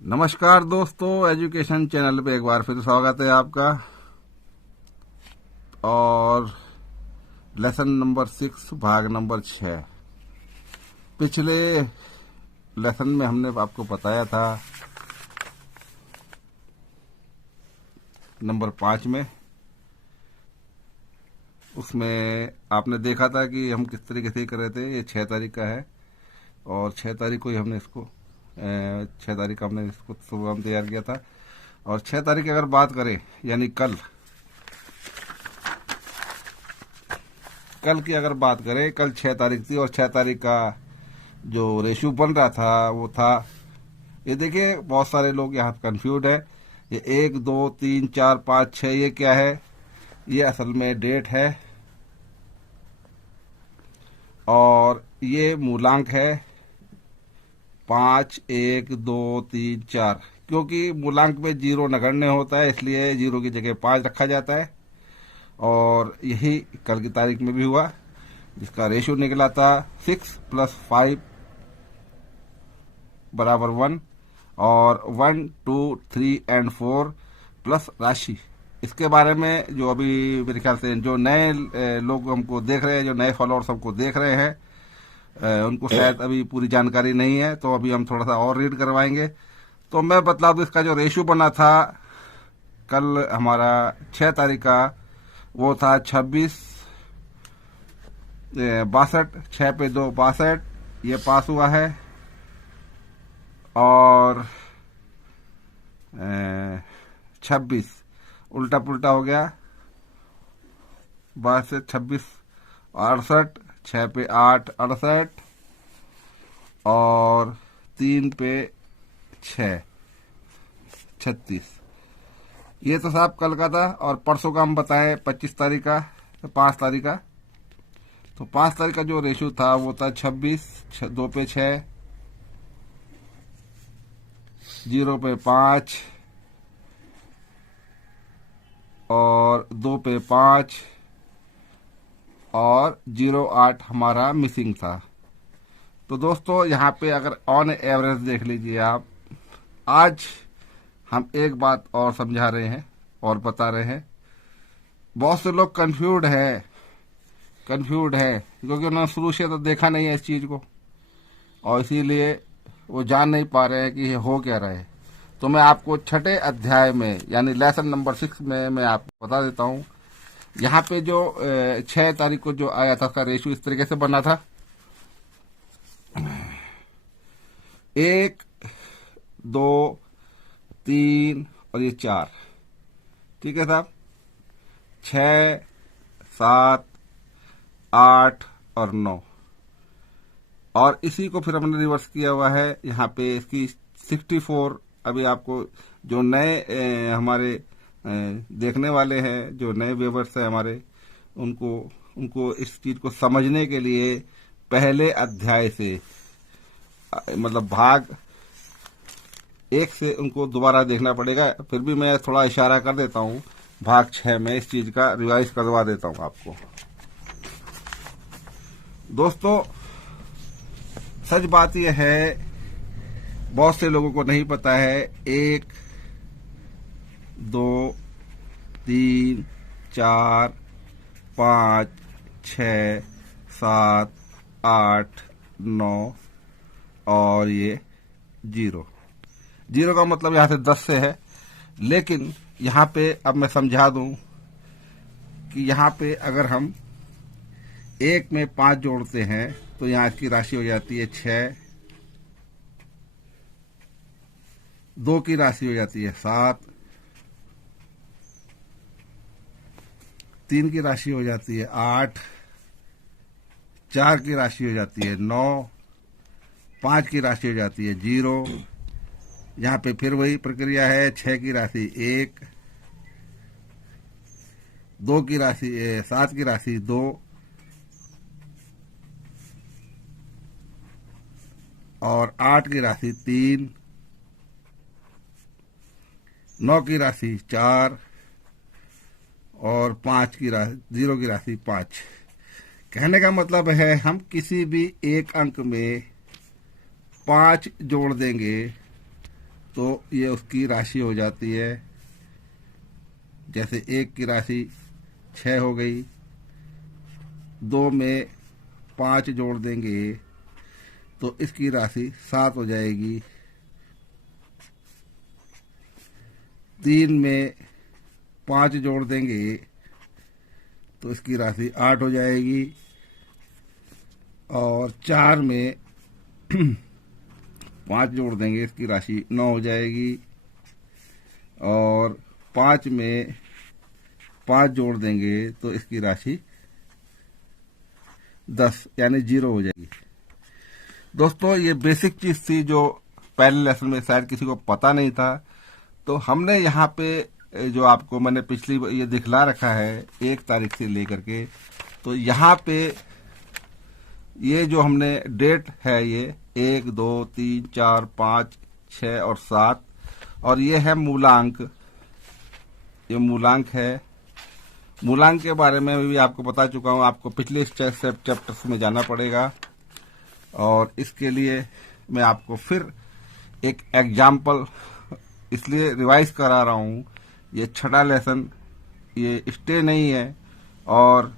नमस्कार दोस्तों, education channel पे एक बार फिर स्वागत है आपका। और लेसन नंबर 6 भाग नंबर 6। पिछले लेसन में हमने आपको बताया था नंबर 5 में, उसमें आपने देखा था कि हम किस तरीके से कर रहे थे। ये 6 तारीख का है और 6 तारीख को ही हमने इसको 6 तारीख का हमने इसको प्रोग्राम तैयार किया था। और 6 तारीख की अगर बात करें, यानी कल की अगर बात करें, कल 6 तारीख थी और 6 तारीख का जो रेशो बन रहा था वो था, ये देखिए बहुत सारे लोग यहाँ कंफ्यूज है। ये 1 2 3 4 5 6 ये क्या है? ये असल में डेट है और ये मूलांक है 5 1 2 3 4। क्योंकि मूलांक में जीरो नगण्य होता है, इसलिए जीरो की जगह 5 रखा जाता है। और यही कल की तारीख में भी हुआ, जिसका रेशियो निकला था 6 + 5 बराबर 1 और 1 2 3 और 4 प्लस राशि। इसके बारे में जो अभी मेरे ख्याल से जो नए लोग हमको देख रहे हैं, जो नए फॉलोअर्स हमको देख रहे हैं, उनको शायद अभी पूरी जानकारी नहीं है, तो अभी हम थोड़ा सा और रीड करवाएंगे। तो मैं बतला दूं, इसका जो रेशियो बना था कल हमारा 6 तारीख का, वो था 26 62, 6 पे 2 62, ये पास हुआ है। और 26 उल्टा पुल्टा हो गया, 62 से 26 68, 6 पे 8 68 और 3 पे 6 36। ये तो साहब कल का था। और परसों का हम बताएं 25 तारीख का, 5 तारीख का। तो 5 तारीख का जो रेशियो था वो था 26 2 पे 6 0 पे 5 और 2 पे 5 और 0 8 हमारा मिसिंग था। तो दोस्तों यहाँ पे अगर ऑन एवरेज देख लीजिए आप, आज हम एक बात और समझा रहे हैं और बता रहे हैं। बहुत से लोग कंफ्यूज है क्योंकि उन्होंने शुरू से तो देखा नहीं है इस चीज को, और इसीलिए वो जान नहीं पा रहे हैं कि ये हो क्या रहा है। तो मैं आपको 6ठे अध्याय में, यानी लेसन नंबर 6 में मैं आपको बता देता हूँ। यहाँ पे जो 6 तारीख को जो आया था, उसका रेशियो इस तरीके से बना था 1 2 3 और ये 4। ठीक है साहब, 6 7 8 और 9। और इसी को फिर हमने रिवर्स किया हुआ है यहाँ पे, इसकी 64। अभी आपको जो नए हमारे देखने वाले हैं, जो नए व्यूअर्स हैं हमारे, उनको उनको इस चीज को समझने के लिए पहले अध्याय से, मतलब भाग 1 से उनको दोबारा देखना पड़ेगा। फिर भी मैं थोड़ा इशारा कर देता हूँ, भाग 6 में इस चीज का रिवाइज करवा देता हूँ आपको। दोस्तों सच बात यह है, बहुत से लोगों को नहीं पता है 1 2 3 4 5 6 7 8 9 और ये 0 का मतलब यहां से 10 से है। लेकिन यहां पे अब मैं समझा दूं कि यहां पे अगर हम 1 में 5 जोड़ते हैं तो यहां की राशि हो जाती है 6, 2 की राशि हो जाती है 7, 3 की राशि हो जाती है 8, 4 की राशि हो जाती है 9, 5 की राशि हो जाती है 0। यहाँ पे फिर वही प्रक्रिया है, 6 की राशि 1, 2 की राशि 7 की राशि 2 और 8 की राशि 3, 9 की राशि 4 और 5 की राशि 0 की राशि 5। कहने का मतलब है, हम किसी भी एक अंक में 5 जोड़ देंगे तो ये उसकी राशि हो जाती है। जैसे 1 की राशि 6 हो गई, 2 में 5 जोड़ देंगे तो इसकी राशि 7 हो जाएगी, 3 में 5 जोड़ देंगे तो इसकी राशि 8 हो जाएगी, और 4 में 5 जोड़ देंगे इसकी राशि 9 हो जाएगी, और 5 में 5 जोड़ देंगे तो इसकी राशि 10 यानी 0 हो जाएगी। दोस्तों ये बेसिक चीज थी जो पहले लेसन में शायद किसी को पता नहीं था। तो हमने यहाँ पे जो आपको मैंने पिछली ये दिखला रखा है 1 तारीख से लेकर के, तो यहाँ पे ये जो हमने डेट है ये 1, 2, 3, 4, 5, 6 और 7, और ये है मूलांक। ये मूलांक है। मूलांक के बारे में भी आपको बता चुका हूँ, आपको पिछले चैप्टर्स में जाना पड़ेगा। और इसके लिए मैं आपको फिर एक एग्जाम्पल इसलिए रिवाइज करा रहा हूँ। ये 6वां लेसन, ये स्टे नहीं है और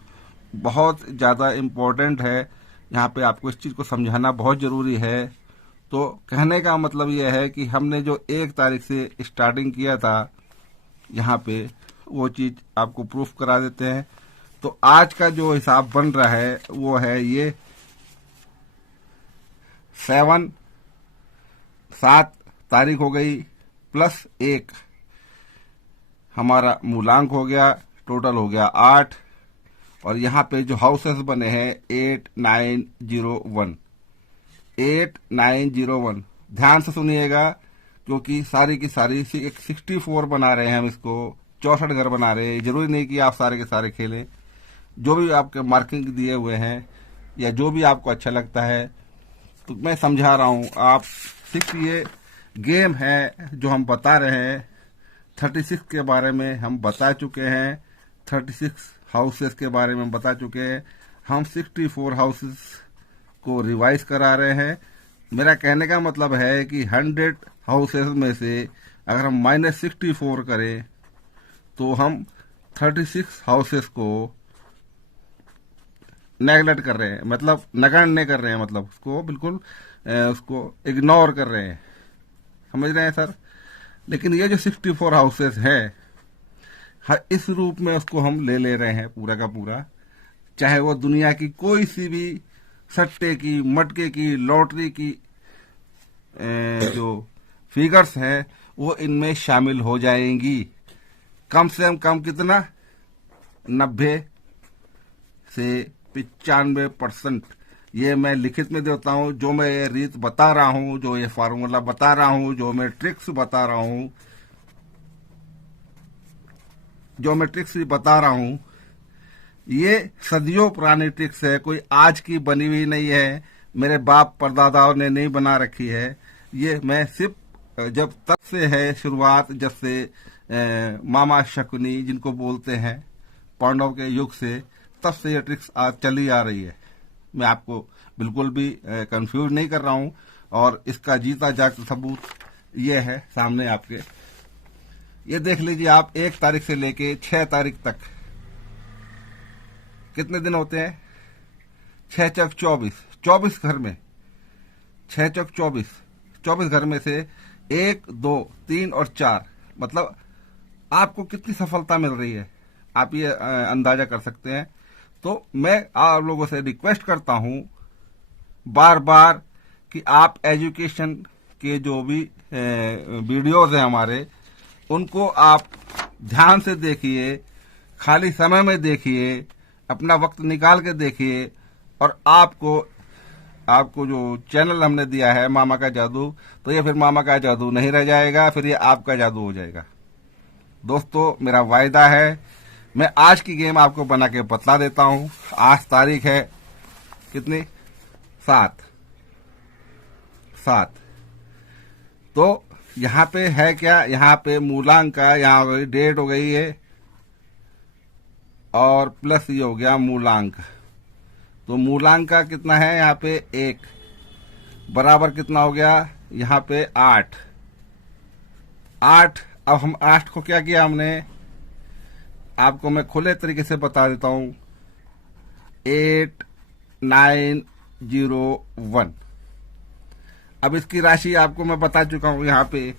बहुत ज़्यादा इम्पोर्टेंट है। यहाँ पे आपको इस चीज़ को समझाना बहुत ज़रूरी है। तो कहने का मतलब ये है कि हमने जो 1 तारीख से स्टार्टिंग किया था यहाँ पे, वो चीज़ आपको प्रूफ करा देते हैं। तो आज का जो हिसाब बन रहा है वो है ये 7 तारीख हो गई प्लस 1 हमारा मूलांक हो गया, टोटल हो गया 8। और यहाँ पे जो हाउसेस बने हैं 8, 9, 0, 1, 8, 9, 0, 1। ध्यान से सुनिएगा क्योंकि सारी की सारी 64 बना रहे हैं हम, इसको 64 घर बना रहे हैं। जरूरी नहीं कि आप सारे के सारे खेलें, जो भी आपके मार्किंग दिए हुए हैं या जो भी आपको अच्छा लगता है तो मैं समझा रहा हूँ आप। 6 ये गेम है जो हम बता रहे हैं। 36 के बारे में हम बता चुके हैं, 36 हाउसेस के बारे में बता चुके हैं। हम 64 हाउसेस को रिवाइज करा रहे हैं। मेरा कहने का मतलब है कि 100 हाउसेस में से अगर हम -64 करें तो हम 36 हाउसेस को नेगलेक्ट कर रहे हैं, मतलब नगण्य कर रहे हैं, मतलब उसको बिल्कुल उसको इग्नोर कर रहे हैं। समझ रहे हैं सर? लेकिन ये जो 64 हाउसेस है, इस रूप में उसको हम ले रहे हैं पूरा का पूरा। चाहे वो दुनिया की कोई सी भी सट्टे की, मटके की, लॉटरी की जो फिगर्स हैं वो इनमें शामिल हो जाएंगी। कम से कम कितना? 90 से 95%। ये मैं लिखित में देता हूँ। जो मैं ये रीत बता रहा हूँ, जो ये फार्मूला बता रहा हूँ, जो मैं ट्रिक्स बता रहा हूँ, ये सदियों पुरानी ट्रिक्स है, कोई आज की बनी हुई नहीं है, मेरे बाप परदादाओं ने नहीं बना रखी है। ये मैं सिर्फ जब तक से है शुरुआत, जब से मामा शकुनी जिनको बोलते हैं, पांडव के युग से, तब से ये ट्रिक्स आज चली आ रही है। मैं आपको बिल्कुल भी कंफ्यूज नहीं कर रहा हूं। और इसका जीता जागता सबूत ये है सामने आपके। ये देख लीजिए आप, 1 तारीख से लेके 6 तारीख तक कितने दिन होते हैं? 6 चौक 24, 24 घर में 6 चौक 24, 24 घर में से 1, 2, 3 और 4, मतलब आपको कितनी सफलता मिल रही है आप ये अंदाजा कर सकते हैं। तो मैं आप लोगों से रिक्वेस्ट करता हूं बार बार कि आप एजुकेशन के जो भी वीडियोज हैं हमारे, उनको आप ध्यान से देखिए, खाली समय में देखिए, अपना वक्त निकाल के देखिए। और आपको जो चैनल हमने दिया है मामा का जादू, तो ये फिर मामा का जादू नहीं रह जाएगा, फिर ये आपका जादू हो जाएगा। दोस्तों मेरा वायदा है, मैं आज की गेम आपको बना के बतला देता हूं। आज तारीख है कितनी? 7। तो यहाँ पे है क्या? यहाँ पे मूलांक का, यहाँ डेट हो गई है और प्लस ये हो गया मूलांक। तो मूलांक का कितना है यहाँ पे? 1 बराबर कितना हो गया? यहाँ पे 8। 8, अब हम 8 को क्या किया हमने, आपको मैं खुले तरीके से बता देता हूं, 8901। अब इसकी राशि आपको मैं बता चुका हूं, यहाँ पे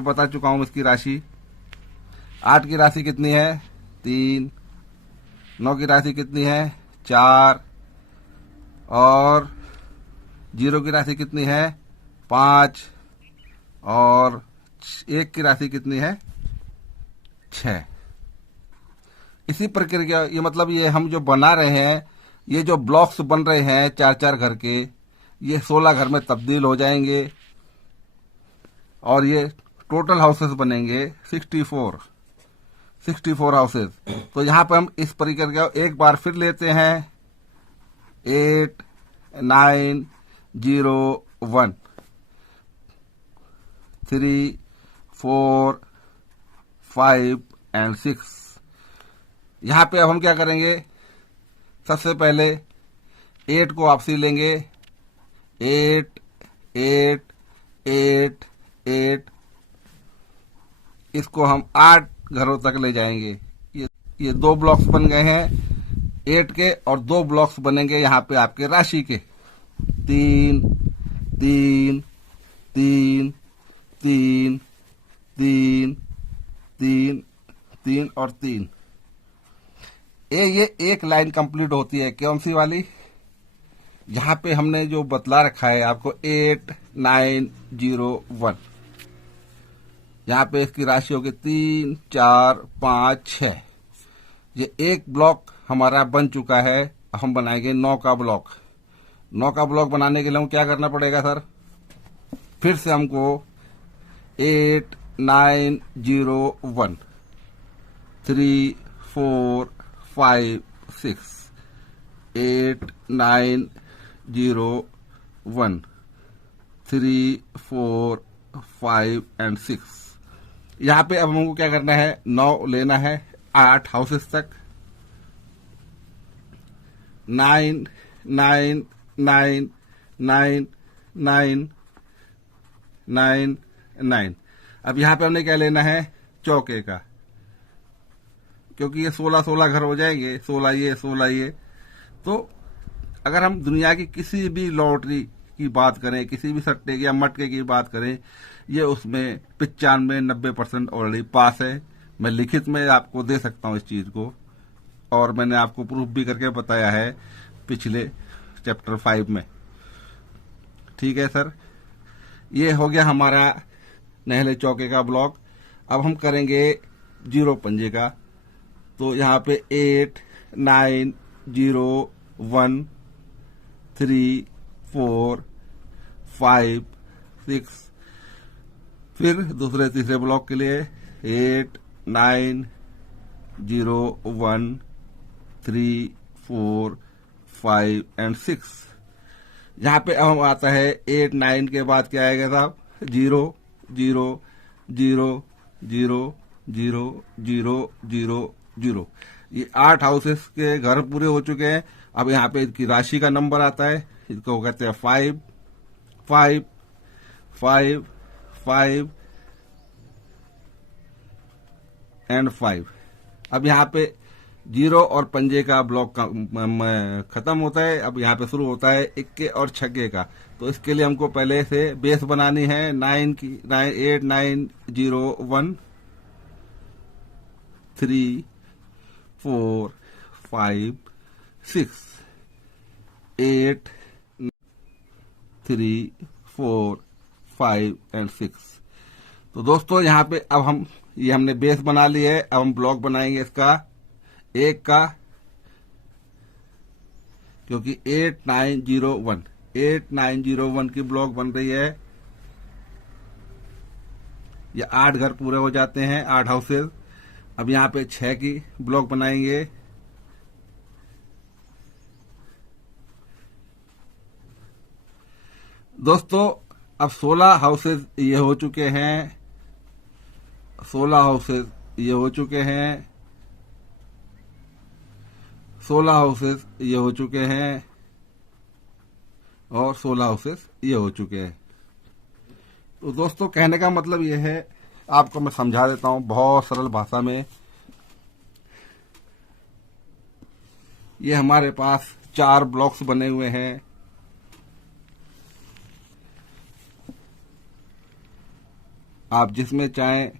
बता चुका हूं इसकी राशि। 8 की राशि कितनी है 3, 9 की राशि कितनी है 4, और 0 की राशि कितनी है 5, और 1 की राशि कितनी है 6। इसी प्रक्रिया, ये मतलब ये हम जो बना रहे हैं, ये जो ब्लॉक्स बन रहे हैं 4-4 घर के, ये 16 घर में तब्दील हो जाएंगे और ये टोटल हाउसेस बनेंगे 64 हाउसेस। तो यहाँ पे हम इस प्रक्रिया को एक बार फिर लेते हैं, 8901, 3, 4, 5 एंड 6। यहाँ पे अब हम क्या करेंगे, सबसे पहले 8 को वापसी लेंगे, 8, 8, 8, 8, इसको हम 8 घरों तक ले जाएंगे। ये 2 ब्लॉक्स बन गए हैं 8 के, और 2 ब्लॉक्स बनेंगे यहाँ पे आपके राशि के, 3, 3, 3, 3, 3, 3, 3 और 3। ये एक लाइन कंप्लीट होती है, कौन सी वाली, यहाँ पे हमने जो बतला रखा है आपको 8901। यहाँ पे इसकी राशि होगी 3, 4, 5, 6। ये एक ब्लॉक हमारा बन चुका है। अब हम बनाएंगे 9 का ब्लॉक। 9 का ब्लॉक बनाने के लिए हम क्या करना पड़ेगा सर, फिर से हमको 8901, 3, 4, 5, 6, 8901, 3, 4, 5 एंड 6। यहाँ पे अब हमको क्या करना है, 9 लेना है 8 हाउसेस तक, 9, 9, 9, 9, 9, 9, 9। अब यहाँ पे हमने क्या लेना है, चौके का, क्योंकि ये 16 घर हो जाएंगे, 16 ये 16 ये। तो अगर हम दुनिया की किसी भी लॉटरी की बात करें, किसी भी सट्टे या मटके की बात करें, ये उसमें 95-90% ऑलरेडी पास है। मैं लिखित में आपको दे सकता हूँ इस चीज को, और मैंने आपको प्रूफ भी करके बताया है पिछले चैप्टर 5 में। ठीक है सर, ये हो गया हमारा नहले चौके का ब्लॉक। अब हम करेंगे 0 पंजे का। तो यहाँ पे 8, 9, 0, 1, 3, 4, 5, 6। फिर दूसरे तीसरे ब्लॉक के लिए 8, 9, 0, 1, 3, 4, 5 एंड 6। यहाँ पे अब हम आता है 8, 9 के बाद क्या आएगा साहब, 0, 0, 0, 0, 0, 0, 0, 0। ये 8 हाउसेस के घर पूरे हो चुके हैं। अब यहाँ पे इसकी राशि का नंबर आता है, इसको कहते हैं 5, 5, 5, 5 एंड 5। अब यहाँ पे 0 और पंजे का ब्लॉक खत्म होता है। अब यहाँ पे शुरू होता है इक्के और छक्के का। तो इसके लिए हमको पहले से बेस बनानी है 9 की, 9, 8, 9, 0, 1, 3, 4, 5, 6, 8, 3, 4, 5 एंड 6। तो दोस्तों यहाँ पे अब ये हमने बेस बना ली है। अब हम ब्लॉक बनाएंगे इसका एक का, क्योंकि 8901 की ब्लॉक बन रही है। ये 8 घर पूरे हो जाते हैं, 8 हाउसेज। अब यहाँ पे 6 की ब्लॉक बनाएंगे। दोस्तों अब 16 हाउसेज ये हो चुके हैं, 16 हाउसेज ये हो चुके हैं, 16 हाउसेज ये हो चुके हैं, और 16 हाउसेज ये हो चुके हैं। तो दोस्तों कहने का मतलब यह है, आपको मैं समझा देता हूं बहुत सरल भाषा में। ये हमारे पास 4 ब्लॉक्स बने हुए हैं। आप जिसमें चाहें,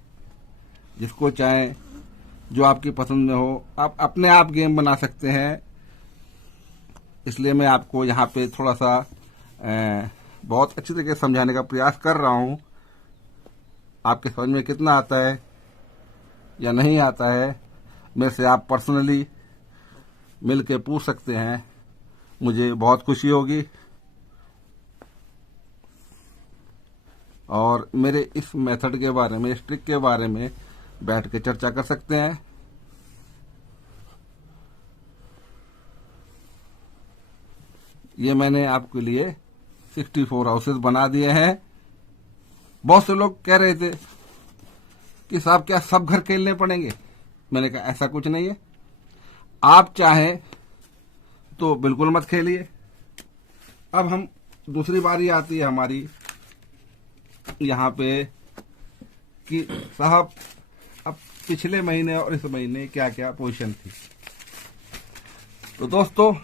जिसको चाहें, जो आपकी पसंद में हो, आप अपने आप गेम बना सकते हैं। इसलिए मैं आपको यहाँ पे थोड़ा सा बहुत अच्छी तरीके से समझाने का प्रयास कर रहा हूँ। आपके समझ में कितना आता है या नहीं आता है, मेरे से आप पर्सनली मिल के पूछ सकते हैं, मुझे बहुत खुशी होगी। और मेरे इस मेथड के बारे में, इस ट्रिक के बारे में बैठ के चर्चा कर सकते हैं। ये मैंने आपके लिए 64 हाउसेस बना दिए हैं। बहुत से लोग कह रहे थे कि साहब क्या सब घर खेलने पड़ेंगे। मैंने कहा ऐसा कुछ नहीं है, आप चाहें तो बिल्कुल मत खेलिए। अब हम दूसरी बारी आती है हमारी यहाँ पे कि साहब अब पिछले महीने और इस महीने क्या क्या पोजीशन थी। तो दोस्तों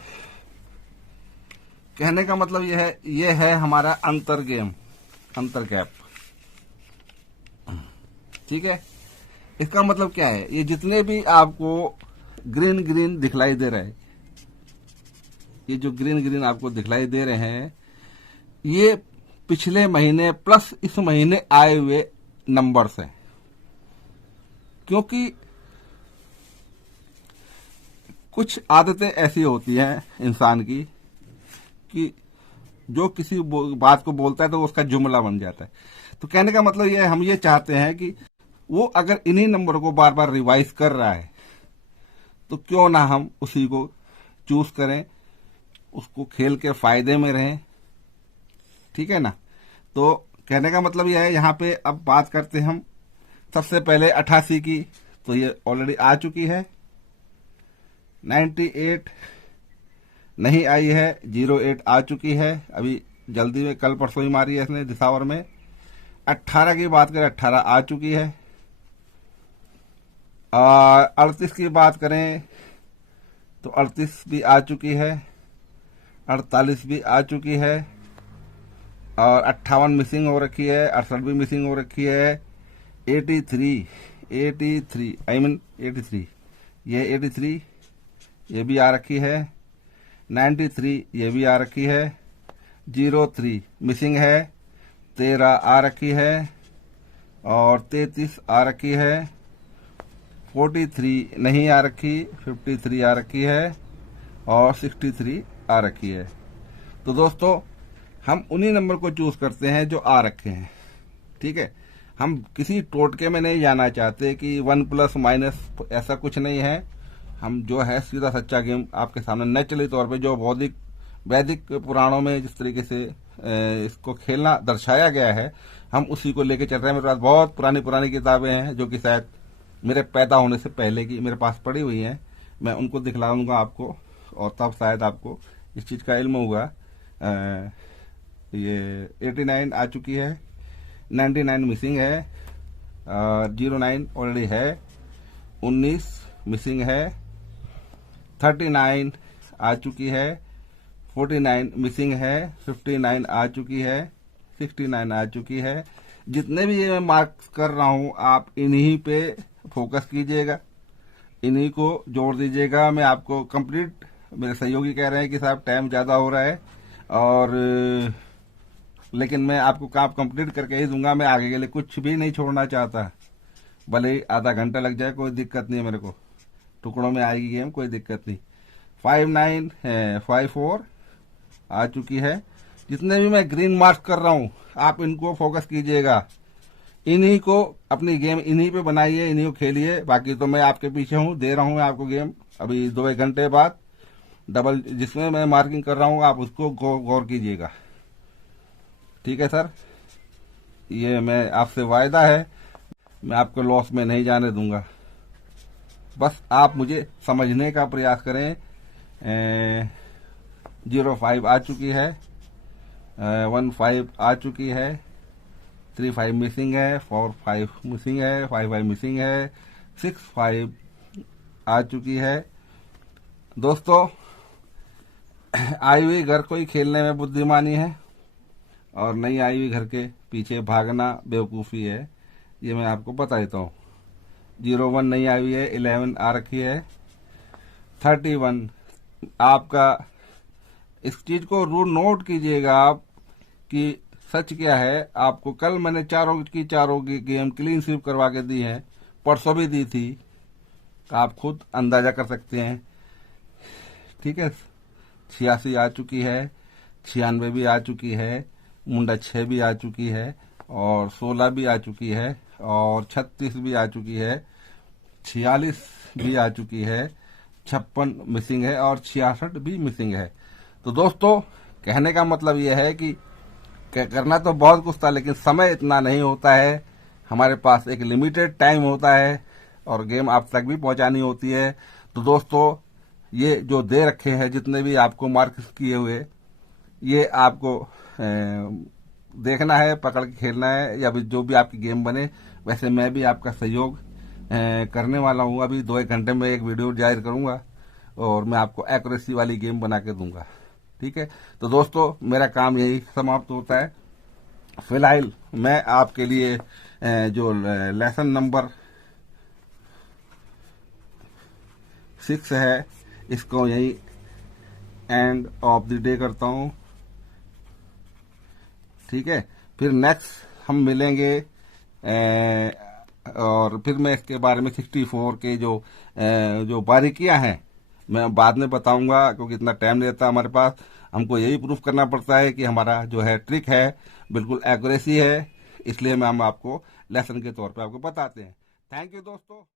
कहने का मतलब यह है हमारा अंतर गेम, अंतर कैप। ठीक है, इसका मतलब क्या है, ये जितने भी आपको ग्रीन ग्रीन दिखलाई दे रहे हैं, ये जो ग्रीन ग्रीन आपको दिखलाई दे रहे हैं, ये पिछले महीने प्लस इस महीने आए हुए नंबर्स हैं। क्योंकि कुछ आदतें ऐसी होती हैं इंसान की कि जो किसी बात को बोलता है तो उसका जुमला बन जाता है। तो कहने का मतलब यह है, हम ये चाहते हैं कि वो अगर इन्हीं नंबर को बार बार रिवाइज कर रहा है तो क्यों ना हम उसी को चूज करें, उसको खेल के फायदे में रहें। ठीक है ना। तो कहने का मतलब यह है, यहाँ पे अब बात करते हैं हम सबसे पहले 88 की। तो ये ऑलरेडी आ चुकी है। 98 नहीं आई है, 08 आ चुकी है, अभी जल्दी में कल परसों ही मारी है इसने दिसंबर में। 18 की बात करें, 18 आ चुकी है। और 38 की बात करें तो 38 भी आ चुकी है, 48 भी आ चुकी है, और 58 मिसिंग हो रखी है, 68 भी मिसिंग हो रखी है। 83 ये 83 ये भी आ रखी है। 93 ये भी आ रखी है। 03 मिसिंग है, 13 आ रखी है, और 33 आ रखी है। 43 नहीं आ रखी, 53 आ रखी है, और 63 आ रखी है। तो दोस्तों हम उन्हीं नंबर को चूज करते हैं जो आ रखे हैं। ठीक है, हम किसी टोटके में नहीं जाना चाहते कि 1 प्लस माइनस, ऐसा कुछ नहीं है। हम जो है सीधा सच्चा गेम आपके सामने नेचुरली तौर पे जो वैदिक पुराणों में जिस तरीके से इसको खेलना दर्शाया गया है, हम उसी को लेके चल रहे हैं। मेरे पास बहुत पुरानी किताबें हैं जो कि शायद मेरे पैदा होने से पहले की मेरे पास पड़ी हुई हैं। मैं उनको दिखलाऊंगा आपको, और तब शायद आपको इस चीज का इल्म होगा। ये 89 आ चुकी है, 99 मिसिंग है, 09 ऑलरेडी है, 19 मिसिंग है, 39 आ चुकी है, 49 मिसिंग है, 59 आ चुकी है, 69 आ चुकी है। जितने भी ये मैं मार्क्स कर रहा हूं, आप इन्हीं पे फोकस कीजिएगा, इन्हीं को जोड़ दीजिएगा। मैं आपको कंप्लीट, मेरे सहयोगी कह रहे हैं कि साहब टाइम ज्यादा हो रहा है, और लेकिन मैं आपको काम कंप्लीट करके ही दूंगा। मैं आगे के लिए कुछ भी नहीं छोड़ना चाहता, भले ही आधा घंटा लग जाए, कोई दिक्कत नहीं है मेरे को। टुकड़ों में आएगी गेम, कोई दिक्कत नहीं। 59 है, 54 आ चुकी है। जितने भी मैं ग्रीन मार्क्स कर रहा हूं, आप इनको फोकस कीजिएगा, इन्हीं को अपनी गेम इन्हीं पे बनाइए, इन्हीं को खेलिए। बाकी तो मैं आपके पीछे हूं, दे रहा हूं मैं आपको गेम। अभी 2-1 घंटे बाद डबल जिसमें मैं मार्किंग कर रहा हूं, आप उसको गौर कीजिएगा। ठीक है सर, ये मैं आपसे वायदा है, मैं आपको लॉस में नहीं जाने दूंगा। बस आप मुझे समझने का प्रयास करें। 05 आ चुकी है, 15 आ चुकी है, 3 5 मिसिंग है, 4 5 मिसिंग है, 5 5 मिसिंग है, 6 5 आ चुकी है। दोस्तों, आई हुई घर को ही खेलने में बुद्धिमानी है और नहीं आई हुई घर के पीछे भागना बेवकूफ़ी है, ये मैं आपको बता देता हूँ। 01 नहीं आई हुई है, 11 आ रखी है, 31 आपका। इस चीज को रूल नोट कीजिएगा आप कि सच क्या है। आपको कल मैंने चारों की गेम क्लीन स्वीप करवा के दी है, परसों भी दी थी, आप खुद अंदाजा कर सकते हैं। ठीक है, 86 आ चुकी है, 96 भी आ चुकी है, मुंडा 6 भी आ चुकी है और 16 भी आ चुकी है और 36 भी आ चुकी है, 46 भी आ चुकी है, 56 मिसिंग है और 66 भी मिसिंग है। तो दोस्तों, कहने का मतलब यह है कि करना तो बहुत कुछ था, लेकिन समय इतना नहीं होता है। हमारे पास एक लिमिटेड टाइम होता है और गेम आप तक भी पहुंचानी होती है। तो दोस्तों, ये जो दे रखे हैं, जितने भी आपको मार्क्स किए हुए, ये आपको देखना है, पकड़ के खेलना है, या जो भी आपकी गेम बने। वैसे मैं भी आपका सहयोग करने वाला हूँ। अभी 2-1 घंटे में एक वीडियो जाहिर करूंगा और मैं आपको एक्यूरेसी वाली गेम बना के दूंगा। ठीक है, तो दोस्तों, मेरा काम यही समाप्त होता है। फिलहाल मैं आपके लिए जो लेसन नंबर 6 है, इसको यही एंड ऑफ द डे करता हूँ। ठीक है, फिर नेक्स्ट हम मिलेंगे और फिर मैं इसके बारे में 64 के जो बारीकियां हैं मैं बाद में बताऊंगा, क्योंकि इतना टाइम नहीं रहता हमारे पास। हमको यही प्रूफ करना पड़ता है कि हमारा जो है ट्रिक है बिल्कुल एक्यूरेसी है, इसलिए हम आपको लेसन के तौर पे आपको बताते हैं। थैंक यू दोस्तों।